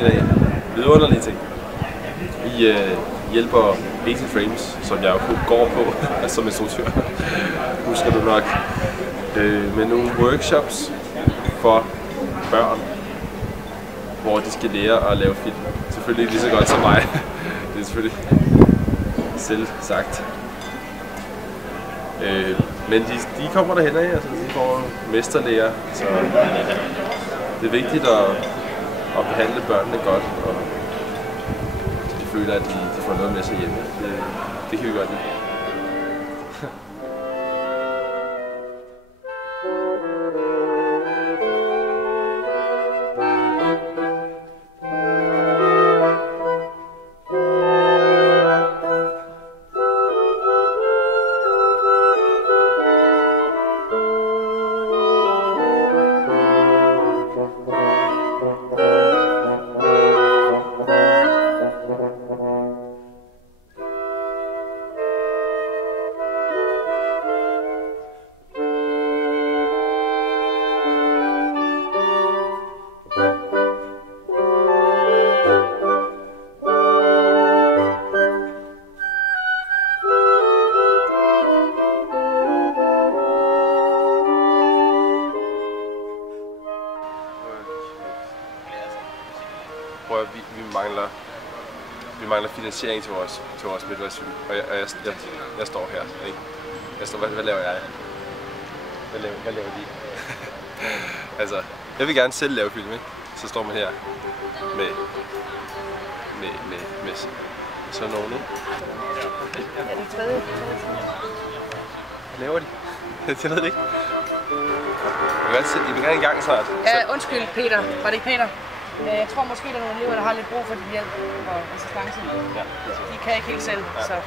i dag. Vidunderlige ting. I hjælper 18 Frames, som jeg jo går på som instruktør, husker du nok, med nogle workshops for børn, hvor de skal lære at lave film. Selvfølgelig ikke lige så godt som mig. Det er selvfølgelig selv sagt. Men de kommer derhen af, altså de får mesterlærer, så det er vigtigt at behandle børnene godt, og de føler, at de får noget med sig hjemme. Det kan vi godt lide. Vi mangler finansiering til vores midtvejsfilm, og jeg står her, ikke? Hvad laver jeg? Hvad laver de? Altså, jeg vil gerne selv lave film, ikke? Så står man her med sådan nogen, ikke? Hvad laver de? Jeg ved det ikke. I vil gerne i gang snart. Ja, undskyld Peter. Var det ikke Peter? Jeg tror måske, der er nogle elever, der har lidt brug for din hjælp og assistance. Ja. De kan ikke helt selv, så... Ja.